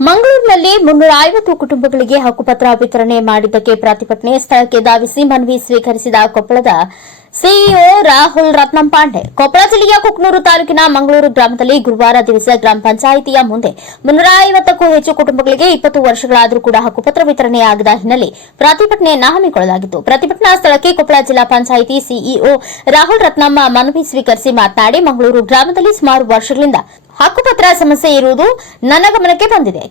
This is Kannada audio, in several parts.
ಮಂಗಳೂರಿನಲ್ಲಿ ಮುನ್ನೂರ ಐವತ್ತು ಕುಟುಂಬಗಳಿಗೆ ಹಕ್ಕುಪತ್ರ ವಿತರಣೆ ಮಾಡಿದ್ದಕ್ಕೆ ಪ್ರತಿಭಟನೆ ಸ್ಥಳಕ್ಕೆ ಧಾವಿಸಿ ಮನವಿ ಸ್ವೀಕರಿಸಿದ ಕೊಪ್ಪಳದ ಸಿಇಒ ರಾಹುಲ್ ರತ್ನಂ ಪಾಂಡೆ ಕೊಪ್ಪಳ ಜಿಲ್ಲೆಯ ಕುಕ್ನೂರು ತಾಲೂಕಿನ ಮಂಗಳೂರು ಗ್ರಾಮದಲ್ಲಿ ಗುರುವಾರ ದಿವಸ ಗ್ರಾಮ ಪಂಚಾಯಿತಿಯ ಮುಂದೆ ಮುನ್ನೂರ ಐವತ್ತಕ್ಕೂ ಹೆಚ್ಚು ಕುಟುಂಬಗಳಿಗೆ ಇಪ್ಪತ್ತು ವರ್ಷಗಳಾದರೂ ಕೂಡ ಹಕ್ಕುಪತ್ರ ವಿತರಣೆಯಾಗದ ಹಿನ್ನೆಲೆ ಪ್ರತಿಭಟನೆಯನ್ನು ಹಮ್ಮಿಕೊಳ್ಳಲಾಗಿತ್ತು. ಪ್ರತಿಭಟನಾ ಸ್ಥಳಕ್ಕೆ ಕೊಪ್ಪಳ ಜಿಲ್ಲಾ ಪಂಚಾಯಿತಿ ಸಿಇಒ ರಾಹುಲ್ ರತ್ನಮ್ಮ ಮನವಿ ಸ್ವೀಕರಿಸಿ ಮಾತನಾಡಿ, ಮಂಗಳೂರು ಗ್ರಾಮದಲ್ಲಿ ಸುಮಾರು ವರ್ಷಗಳಿಂದ ಹಕ್ಕುಪತ್ರ ಸಮಸ್ಯೆ ಇರುವುದು ನನ್ನ ಗಮನಕ್ಕೆ ಬಂದಿದೆ.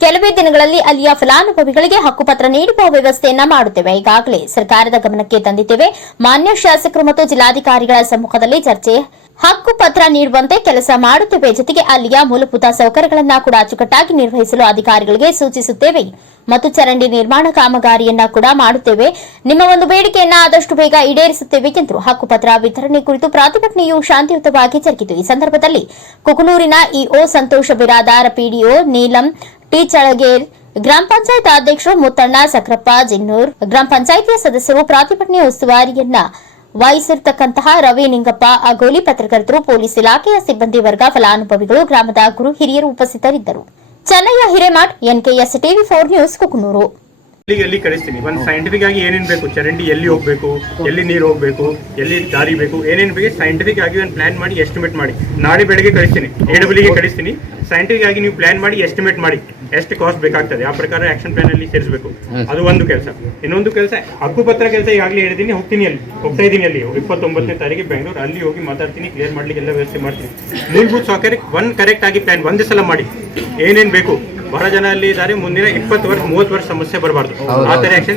ಕೆಲವೇ ದಿನಗಳಲ್ಲಿ ಅಲ್ಲಿಯ ಫಲಾನುಭವಿಗಳಿಗೆ ಹಕ್ಕುಪತ್ರ ನೀಡುವ ವ್ಯವಸ್ಥೆಯನ್ನ ಮಾಡುತ್ತೇವೆ. ಈಗಾಗಲೇ ಸರ್ಕಾರದ ಗಮನಕ್ಕೆ ತಂದಿದ್ದೇವೆ. ಮಾನ್ಯ ಶಾಸಕರು ಮತ್ತು ಜಿಲ್ಲಾಧಿಕಾರಿಗಳ ಸಮ್ಮುಖದಲ್ಲಿ ಚರ್ಚೆ, ಹಕ್ಕುಪತ್ರ ನೀಡುವಂತೆ ಕೆಲಸ ಮಾಡುತ್ತೇವೆ. ಜೊತೆಗೆ ಅಲ್ಲಿಯ ಮೂಲಭೂತ ಸೌಕರ್ಯಗಳನ್ನ ಕೂಡ ಅಚ್ಚುಕಟ್ಟಾಗಿ ನಿರ್ವಹಿಸಲು ಅಧಿಕಾರಿಗಳಿಗೆ ಸೂಚಿಸುತ್ತೇವೆ. ಮತ್ತು ಚರಂಡಿ ನಿರ್ಮಾಣ ಕಾಮಗಾರಿಯನ್ನ ಕೂಡ ಮಾಡುತ್ತೇವೆ. ನಿಮ್ಮ ಒಂದು ಬೇಡಿಕೆಯನ್ನ ಆದಷ್ಟು ಬೇಗ ಈಡೇರಿಸುತ್ತೇವೆ ಹಕ್ಕು ಹಕ್ಕುಪತ್ರ ವಿತರಣೆ ಕುರಿತು ಪ್ರತಿಭಟನೆಯು ಶಾಂತಿಯುತವಾಗಿ ಜರುಗಿತು ಈ ಸಂದರ್ಭದಲ್ಲಿ ಕುಕನೂರಿನ EO Santosh Biradar, PDO Neelam T Chalager ಗ್ರಾಮ ಪಂಚಾಯತ್ ಅಧ್ಯಕ್ಷರು ಮುತ್ತಣ್ಣ ಸಕ್ರಪ್ಪ ಜಿನ್ನೂರ್. ಗ್ರಾಮ ಪಂಚಾಯತಿಯ ಸದಸ್ಯರು ಪ್ರತಿಭಟನೆ ಉಸ್ತುವಾರಿಯನ್ನ ವಹಿಸಿರ್ತಕ್ಕಂತಹ ರವಿ ನಿಂಗಪ್ಪ, ಅಗೋಲಿ ಪತ್ರಕರ್ತರು, ಪೊಲೀಸ್ ಇಲಾಖೆಯ ಸಿಬ್ಬಂದಿ ವರ್ಗ, ಫಲಾನುಭವಿಗಳು, ಗ್ರಾಮದ ಗುರು ಹಿರಿಯರು ಉಪಸ್ಥಿತರಿದ್ದರು. Channayya Hiremath NKS TV four news, Kukanur. ಎಲ್ಲಿ ಎಲ್ಲಿ ಕಳಿಸ್ತೀನಿ? ಒಂದು ಸೈಂಟಿಫಿಕ್ ಆಗಿ ಏನೇನು ಬೇಕು? ಚರಂಡಿ ಎಲ್ಲಿ ಹೋಗ್ಬೇಕು? ಎಲ್ಲಿ ನೀರು ಹೋಗ್ಬೇಕು? ಎಲ್ಲಿ ದಾರಿ ಬೇಕು? ಏನೇನು ಬೇಕು? ಸೈಂಟಿಫಿಕ್ ಆಗಿ ಒಂದು ಪ್ಲಾನ್ ಮಾಡಿ ಎಸ್ಟಿಮೇಟ್ ಮಾಡಿ. ನಾಳೆ ಬೆಳಗ್ಗೆ ಕಳಿಸ್ತೀನಿ. ಎ ಡಬ್ಲ್ಯೂಗೆ ಕಳಿಸ್ತೀನಿ. ಸೈಂಟಿಫಿಕ್ ಆಗಿ ನೀವು ಪ್ಲಾನ್ ಮಾಡಿ ಎಸ್ಟಿಮೇಟ್ ಮಾಡಿ. ಎಷ್ಟು ಕಾಸ್ಟ್ ಬೇಕಾಗ್ತದೆ? ಆ ಪ್ರಕಾರ ಆಕ್ಷನ್ ಪ್ಲಾನ್ ಅಲ್ಲಿ ಸೇರಿಸಬೇಕು. ಅದು ಒಂದು ಕೆಲಸ. ಇನ್ನೊಂದು ಕೆಲಸ ಹಕ್ಕುಪತ್ರ ಕೆಲಸ ಈಗಾಗಲೇ ಹೇಳಿದ್ದೀನಿ ಹೋಗ್ತೀನಿ ಅಲ್ಲಿ. ಹೋಗ್ತಾ ಇದ್ದೀನಿ ಅಲ್ಲಿ. ಇಪ್ಪತ್ತೊಂಬತ್ತನೇ ತಾರೀಕು ಬೆಂಗಳೂರು ಅಲ್ಲಿ ಹೋಗಿ ಮಾತಾಡ್ತೀನಿ ಕ್ಲಿಯರ್ ಮಾಡ್ಲಿಕ್ಕೆ ಎಲ್ಲ ವ್ಯವಸ್ಥೆ ಮಾಡ್ತೀನಿ. ಮೂಲಭೂತ ಸೌಕರ್ಯ ಒನ್ ಕರೆಕ್ಟ್ ಆಗಿ ಪ್ಲಾನ್ ಒಂದೇ ಸಲ ಮಾಡಿ. ಏನೇನು ಬೇಕು? ಬಹಳ ಜನ ಅಲ್ಲಿ ಇದ್ದಾರೆ ಮುಂದಿನ ಇಪ್ಪತ್ತು ವರ್ಷ ಮೂವತ್ತು ವರ್ಷ ಸಮಸ್ಯೆ ಬರಬಾರ್ದು. ಆ ಥರ ಆಕ್ಷನ್